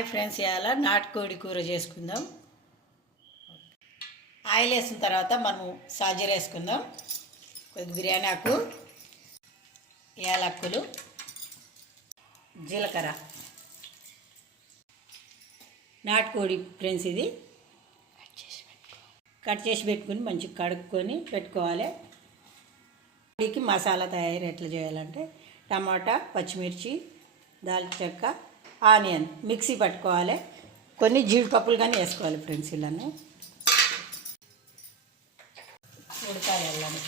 Hi friends, ఇవాళ నాటుకోడి కూర చేసుకుందాం. ఆయిల్ వేసిన తర్వాత మనం సాజీర వేసుకుందాం. కొద్ది బిర్యానీ ఆకు, యాలక్కులు, జీలకర్ర. నాటుకోడి ఫ్రెండ్స్ ఇది కట్ చేసి పెట్టుకుని మంచిగా కడుక్కొని పెట్టుకోవాలి. కోడికి మసాలా తయారు ఎట్లా చేయాలంటే టమాటా, పచ్చిమిర్చి, దాల్చిన చెక్క, ఆనియన్ మిక్సీ పట్టుకోవాలి. కొన్ని జీడిపప్పులు కానీ వేసుకోవాలి ఫ్రెండ్స్. ఇలానే ఉడకాలి. వెళ్ళాలి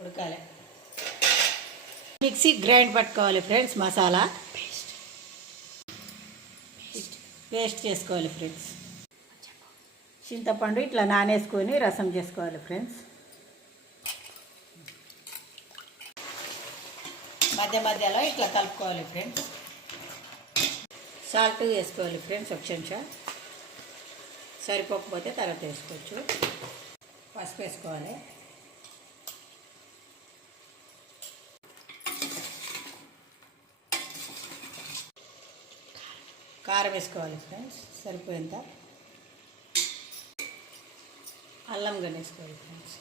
ఉడకాలి. మిక్సీ గ్రైండ్ పట్టుకోవాలి ఫ్రెండ్స్. మసాలా పేస్ట్ చేసుకోవాలి ఫ్రెండ్స్. చింతపండు ఇట్లా నానేసుకొని రసం చేసుకోవాలి ఫ్రెండ్స్. మధ్య మధ్యలో ఇట్లా కలుపుకోవాలి ఫ్రెండ్స్. సాల్ట్ వేసుకోవాలి ఫ్రెండ్స్, ఒక చెంచా. సరిపోకపోతే తర్వాత వేసుకోవచ్చు. పసుపు వేసుకోవాలి. కారం వేసుకోవాలి ఫ్రెండ్స్ సరిపోయేంత. అల్లం గడ్డ వేసుకోవాలి ఫ్రెండ్స్.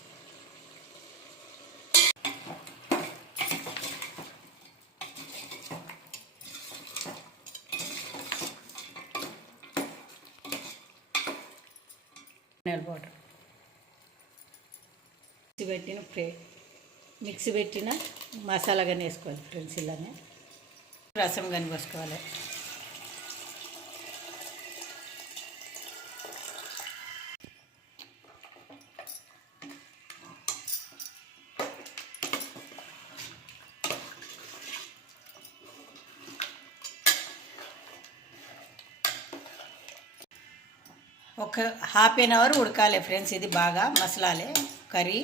పౌడర్ మిక్సీ పెట్టిన మసాలా కానీ వేసుకోవాలి ఫ్రెండ్స్. ఇలానే రసం కానీ పోసుకోవాలి. ఒక హాఫ్ ఎన్ అవర్ ఉడకాలి ఫ్రెండ్స్. ఇది బాగా మసలాలి కర్రీ.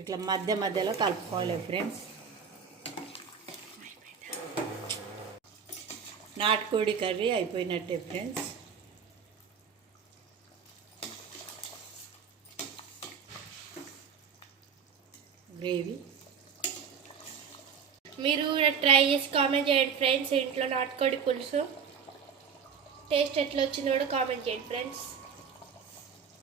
ఇట్లా మధ్య మధ్యలో కలుపుకోవాలి ఫ్రెండ్స్. నాటుకోడి కర్రీ అయిపోయినట్టే ఫ్రెండ్స్. గ్రేవీ మీరు కూడా ట్రై చేసి కామెంట్ చేయండి ఫ్రెండ్స్. ఇంట్లో నాటుకోడి పులుసు టేస్ట్ ఎట్లా వచ్చిందో కూడా కామెంట్ చేయండి ఫ్రెండ్స్.